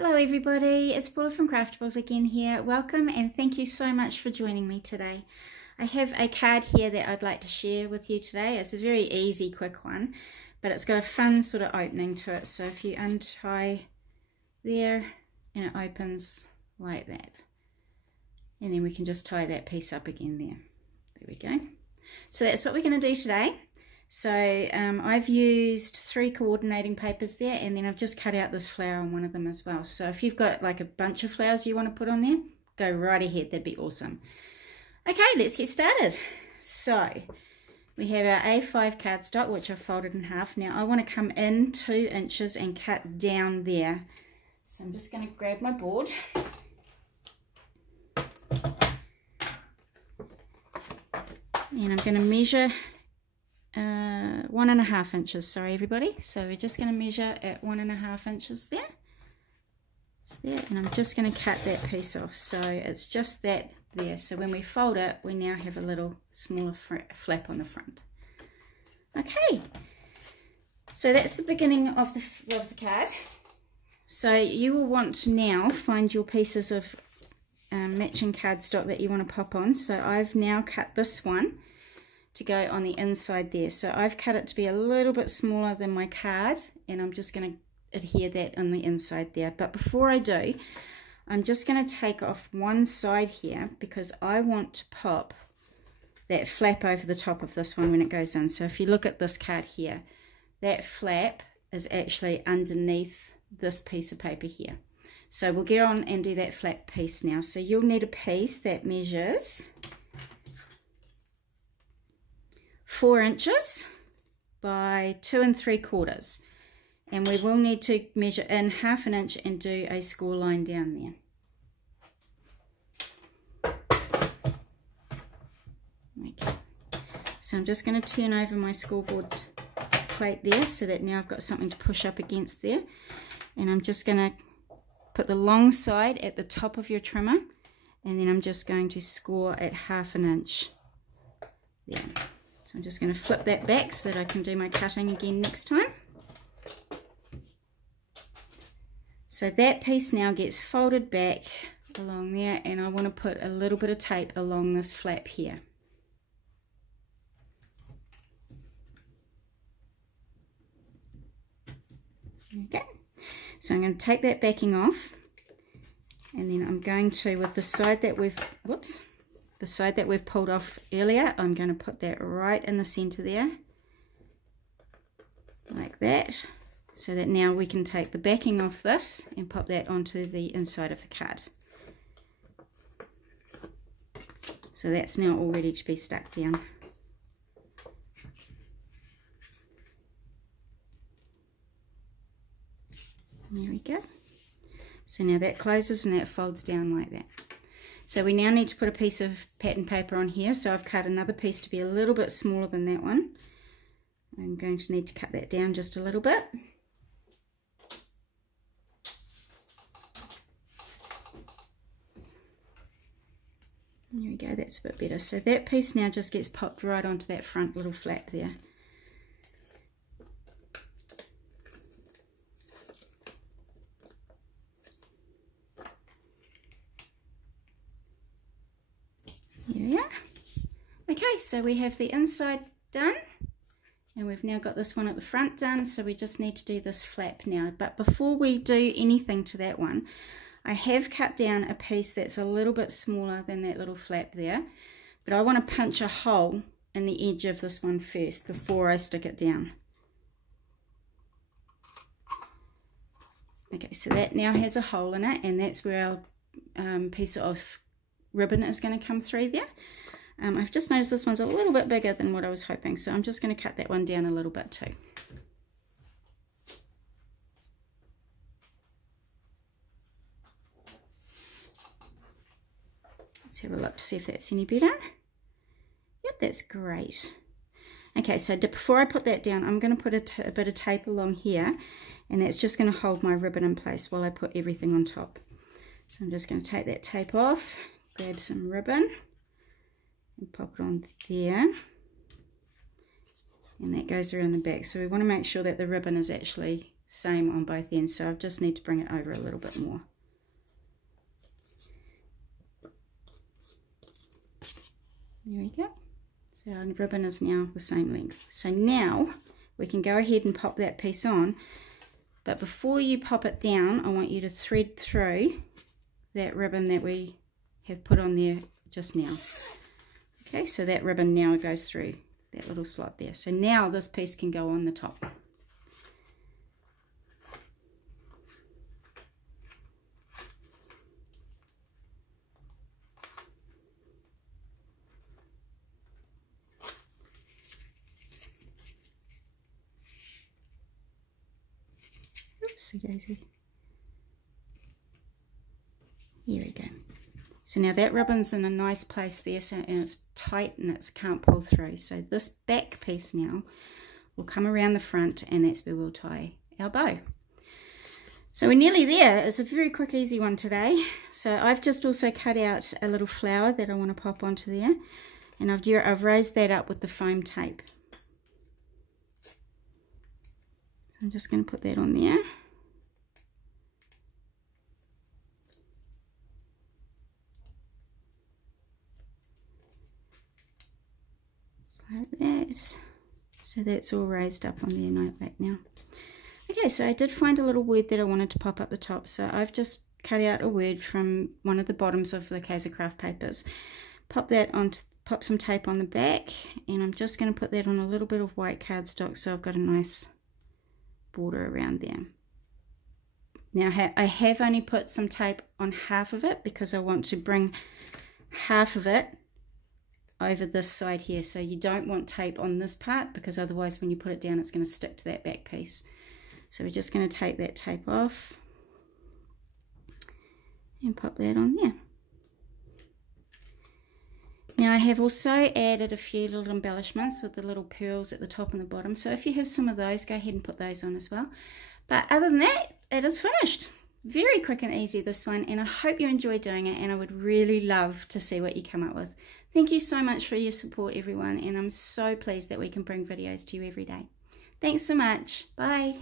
Hello everybody, it's Paula from Craftables again here. Welcome and thank you so much for joining me today. I have a card here that I'd like to share with you today. It's a very easy, quick one, but it's got a fun sort of opening to it. So if you untie there and it opens like that. And then we can just tie that piece up again there. There we go. So that's what we're going to do today. So I've used 3 coordinating papers there, and then I've just cut out this flower on one of them as well. So if you've got like a bunch of flowers you want to put on there, go right ahead, that'd be awesome. Okay, let's get started. So we have our A5 cardstock, which I've folded in half. Now I want to come in 2 inches and cut down there. So I'm just going to grab my board. And I'm going to measure 1.5 inches, sorry everybody. So we're just going to measure at 1.5 inches there. And I'm just going to cut that piece off. So it's just that there. So when we fold it, we now have a little smaller flap on the front. Okay, so that's the beginning of the card. So you will want to now find your pieces of matching cardstock that you want to pop on. So I've now cut this one to go on the inside there. So I've cut it to be a little bit smaller than my card, and I'm just going to adhere that on the inside there. But before I do, I'm just going to take off one side here because I want to pop that flap over the top of this one when it goes in. So if you look at this card here, that flap is actually underneath this piece of paper here. So we'll get on and do that flap piece now. So you'll need a piece that measures 4 inches by 2 3/4, and we will need to measure in 1/2 inch and do a score line down there. Okay, so I'm just going to turn over my scoreboard plate there so that now I've got something to push up against there, and I'm just going to put the long side at the top of your trimmer, and then I'm just going to score at 1/2 inch there. So I'm just going to flip that back so that I can do my cutting again next time. So that piece now gets folded back along there, and I want to put a little bit of tape along this flap here. Okay, so I'm going to take that backing off, and then I'm going to, with the side that we've, the side that we've pulled off earlier, I'm going to put that right in the center there, like that, so that now we can take the backing off this and pop that onto the inside of the card. So that's now all ready to be stuck down. There we go. So now that closes and that folds down like that. So we now need to put a piece of pattern paper on here. So I've cut another piece to be a little bit smaller than that one. I'm going to need to cut that down just a little bit. There we go, that's a bit better. So that piece now just gets popped right onto that front little flap there. There we are. Okay, so we have the inside done, and we've now got this one at the front done, so we just need to do this flap now. But before we do anything to that one, I have cut down a piece that's a little bit smaller than that little flap there, but I want to punch a hole in the edge of this one first before I stick it down. Okay, so that now has a hole in it, and that's where our piece of ribbon is going to come through there. I've just noticed this one's a little bit bigger than what I was hoping, so I'm just going to cut that one down a little bit too. Let's have a look to see if that's any better. Yep, that's great. Okay, so before I put that down, I'm going to put a bit of tape along here, and that's just going to hold my ribbon in place while I put everything on top. So I'm just going to take that tape off, grab some ribbon and pop it on there, and that goes around the back. So we want to make sure that the ribbon is actually same on both ends, so I just need to bring it over a little bit more. There we go. So our ribbon is now the same length. So now we can go ahead and pop that piece on, but before you pop it down, I want you to thread through that ribbon that we have put on there just now. Okay, so that ribbon now goes through that little slot there. So now this piece can go on the top. Oopsie daisy. There we go. So now that ribbon's in a nice place there, so, and it's tight and it can't pull through. So this back piece now will come around the front, and that's where we'll tie our bow. So we're nearly there. It's a very quick, easy one today. So I've just also cut out a little flower that I want to pop onto there, and I've raised that up with the foam tape. So I'm just going to put that on there. Like that. So that's all raised up on there like now. Okay, so I did find a little word that I wanted to pop up the top, so I've just cut out a word from one of the bottoms of the Kaiser Craft papers. Pop some tape on the back, and I'm just going to put that on a little bit of white cardstock so I've got a nice border around there. Now I have only put some tape on half of it because I want to bring half of it over this side here. So you don't want tape on this part, because otherwise when you put it down it's going to stick to that back piece. So we're just going to take that tape off and pop that on there. Now I have also added a few little embellishments with the little pearls at the top and the bottom, so if you have some of those, go ahead and put those on as well. But other than that, it is finished. Very quick and easy, this one, and I hope you enjoy doing it, and I would really love to see what you come up with. Thank you so much for your support, everyone, and I'm so pleased that we can bring videos to you every day. Thanks so much. Bye.